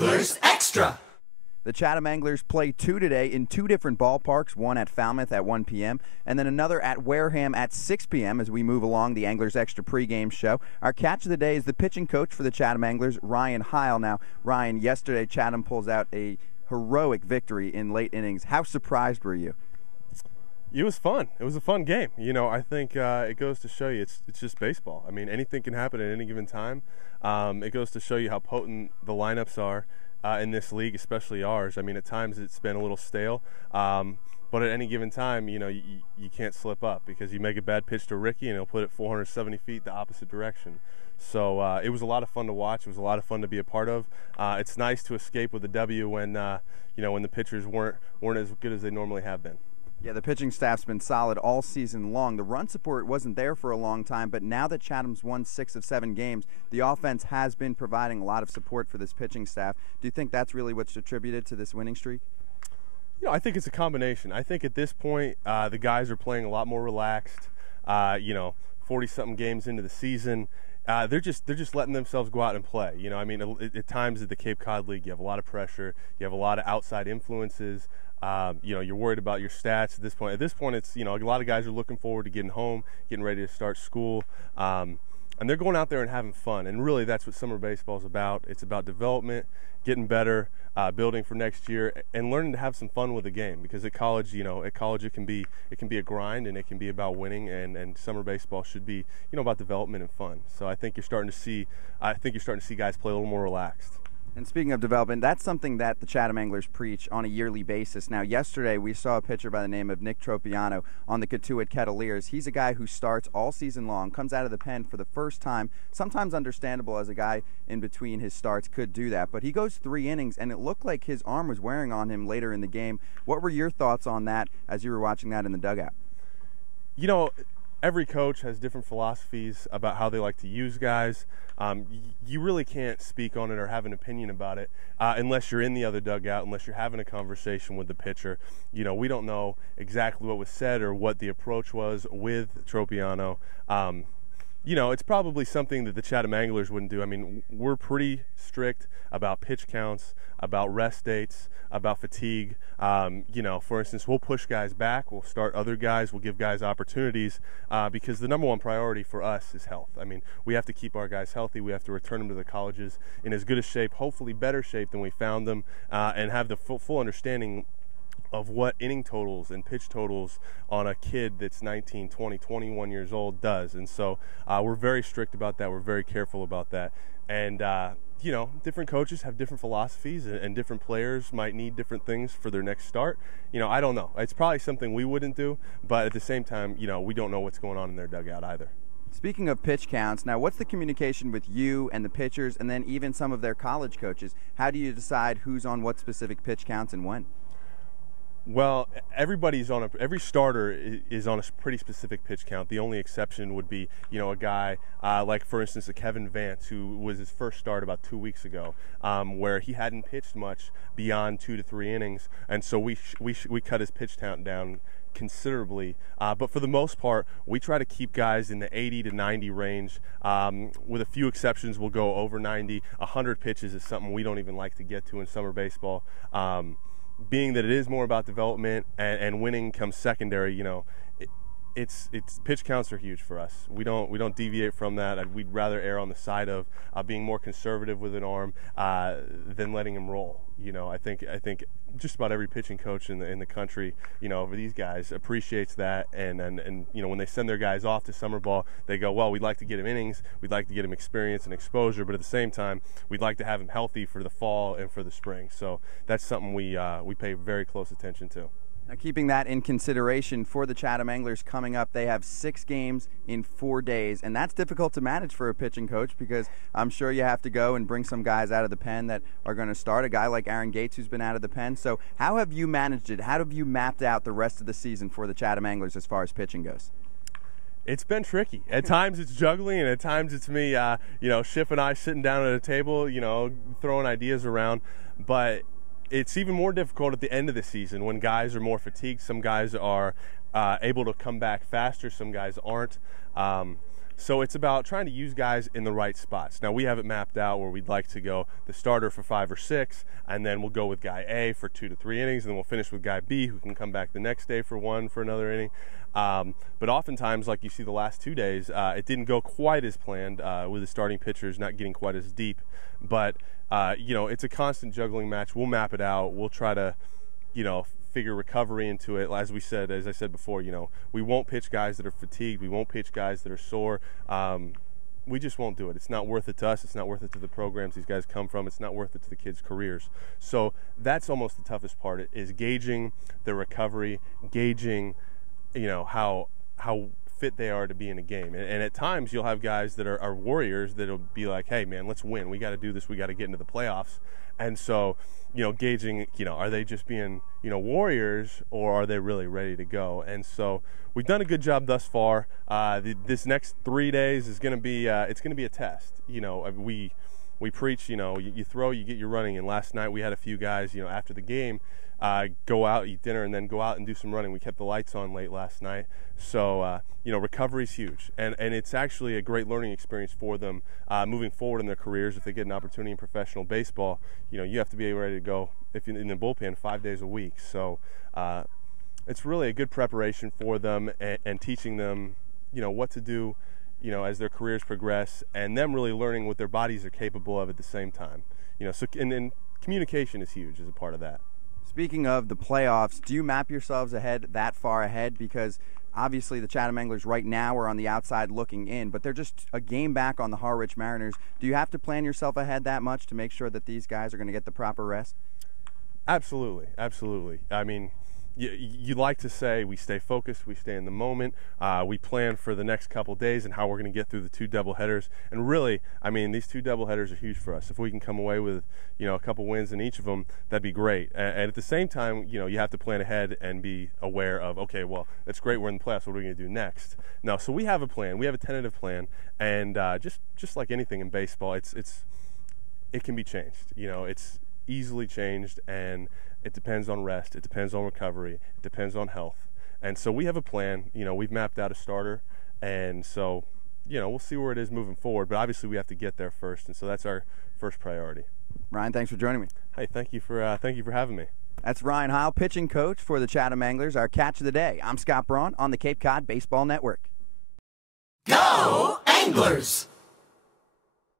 Anglers Extra. The Chatham Anglers play today in two different ballparks, one at Falmouth at 1 p.m. and then another at Wareham at 6 p.m. as we move along the Anglers Extra pregame show. Our catch of the day is the pitching coach for the Chatham Anglers, Ryan Heil. Now, Ryan, yesterday Chatham pulls out a heroic victory in late innings. How surprised were you? It was fun. It was a fun game. You know, I think it goes to show you it's just baseball. I mean, anything can happen at any given time. It goes to show you how potent the lineups are in this league, especially ours. I mean, at times it's been a little stale, but at any given time, you know, you can't slip up because you make a bad pitch to Ricky and he'll put it 470 feet the opposite direction. So it was a lot of fun to watch. It was a lot of fun to be a part of. It's nice to escape with a W when you know, when the pitchers weren't as good as they normally have been. Yeah, the pitching staff's been solid all season long. The run support wasn't there for a long time, but now that Chatham's won 6 of 7 games, the offense has been providing a lot of support for this pitching staff. Do you think that's really what's attributed to this winning streak? You know, I think it's a combination. I think at this point, the guys are playing a lot more relaxed. You know, 40-something games into the season, they're just letting themselves go out and play. You know, I mean, at times at the Cape Cod League, you have a lot of pressure, you have a lot of outside influences. You know, you're worried about your stats at this point. At this point, it's, you know, a lot of guys are looking forward to getting home, getting ready to start school, and they're going out there and having fun. And really, that's what summer baseball is about. It's about development, getting better, building for next year, and learning to have some fun with the game. Because at college, you know, it can be a grind, and it can be about winning. And summer baseball should be, you know, about development and fun. So I think you're starting to see guys play a little more relaxed. And speaking of development, that's something that the Chatham Anglers preach on a yearly basis. Now, yesterday we saw a pitcher by the name of Nick Tropiano on the Katuitt Kettleers. He's a guy who starts all season long, comes out of the pen for the first time, sometimes understandable as a guy in between his starts could do that. But he goes 3 innings, and it looked like his arm was wearing on him later in the game. What were your thoughts on that as you were watching that in the dugout? You know, every coach has different philosophies about how they like to use guys. You really can't speak on it or have an opinion about it unless you're in the other dugout, unless you're having a conversation with the pitcher. You know, we don't know exactly what was said or what the approach was with Tropiano. You know, it's probably something that the Chatham Anglers wouldn't do. I mean, we're pretty strict about pitch counts, about rest dates, about fatigue. You know, for instance, we'll push guys back, we'll start other guys, we'll give guys opportunities because the number one priority for us is health. I mean, we have to keep our guys healthy. We have to return them to the colleges in as good a shape, hopefully better shape than we found them, and have the full understanding of what inning totals and pitch totals on a kid that's 19, 20, 21 years old does. And so we're very strict about that. We're very careful about that. And you know, different coaches have different philosophies, and different players might need different things for their next start. You know, I don't know. It's probably something we wouldn't do, but at the same time, you know, we don't know what's going on in their dugout either. Speaking of pitch counts, now what's the communication with you and the pitchers and then even some of their college coaches? How do you decide who's on what specific pitch counts and when? Well, every starter is on a pretty specific pitch count. The only exception would be, you know, a guy like, for instance, a Kevin Vance, who was his first start about 2 weeks ago, where he hadn't pitched much beyond 2 to 3 innings, and so we cut his pitch count down considerably. But for the most part, we try to keep guys in the 80 to 90 range. With a few exceptions, we'll go over 90. 100 pitches is something we don't even like to get to in summer baseball. Being that it is more about development and winning comes secondary, you know, it's pitch counts are huge for us. We don't deviate from that. We'd rather err on the side of being more conservative with an arm than letting him roll. You know, I think just about every pitching coach in the country, you know, for these guys appreciates that, and you know, when they send their guys off to summer ball, they go, well, we'd like to get him innings, we'd like to get him experience and exposure, but at the same time, we'd like to have him healthy for the fall and for the spring. So that's something we pay very close attention to. Now, keeping that in consideration for the Chatham Anglers coming up, they have 6 games in 4 days, and that's difficult to manage for a pitching coach because I'm sure you have to go and bring some guys out of the pen that are going to start, a guy like Aaron Gates who's been out of the pen. So how have you managed it? How have you mapped out the rest of the season for the Chatham Anglers as far as pitching goes? It's been tricky. At times it's juggling, and at times it's me, you know, Schiff and I sitting down at a table, you know, throwing ideas around, but it's even more difficult at the end of the season when guys are more fatigued. Some guys are able to come back faster. Some guys aren't. So it's about trying to use guys in the right spots. Now, we have it mapped out where we'd like to go the starter for 5 or 6, and then we'll go with guy A for 2 to 3 innings, and then we'll finish with guy B who can come back the next day for 1 for another inning. But oftentimes, like you see the last 2 days, it didn't go quite as planned with the starting pitchers not getting quite as deep. But, it's a constant juggling match. We'll map it out. We'll try to, figure recovery into it. As I said before, we won't pitch guys that are fatigued. We won't pitch guys that are sore. We just won't do it. It's not worth it to us. It's not worth it to the programs these guys come from. It's not worth it to the kids' careers. So that's almost the toughest part, is gauging the recovery, gauging, how fit they are to be in a game. And at times you'll have guys that are warriors that'll be like, hey, man, let's win. We got to do this. We got to get into the playoffs. And so, gauging, are they just being, warriors, or are they really ready to go? And so we've done a good job thus far. This next 3 days is going to be, it's going to be a test. We preach, you throw, you get your running. And last night we had a few guys, after the game, go out, eat dinner, and then go out and do some running. We kept the lights on late last night. So, recovery is huge. And it's actually a great learning experience for them moving forward in their careers. If they get an opportunity in professional baseball, you have to be ready to go if you're in the bullpen 5 days a week. So it's really a good preparation for them and teaching them, what to do, as their careers progress, and them really learning what their bodies are capable of at the same time. And communication is huge as a part of that. Speaking of the playoffs, do you map yourselves ahead that far ahead? Because obviously the Chatham Anglers right now are on the outside looking in, but they're just a game back on the Harwich Mariners. Do you have to plan yourself ahead that much to make sure that these guys are going to get the proper rest? Absolutely, absolutely. I mean, you like to say we stay focused, we stay in the moment, we plan for the next couple days and how we're going to get through the 2 doubleheaders. And really, I mean, these 2 doubleheaders are huge for us. If we can come away with, a couple wins in each of them, that'd be great. And at the same time, you have to plan ahead and be aware of, okay, well, that's great, we're in the playoffs, what are we going to do next? No, so we have a plan. We have a tentative plan, and just like anything in baseball, it can be changed. It's easily changed, and it depends on rest, it depends on recovery, it depends on health. And so we have a plan. We've mapped out a starter, and so, we'll see where it is moving forward, but obviously we have to get there first, and so that's our first priority. Ryan, thanks for joining me. Hey, thank you for having me. That's Ryan Heil, pitching coach for the Chatham Anglers. Our catch of the day. I'm Scott Braun on the Cape Cod Baseball Network. Go Anglers!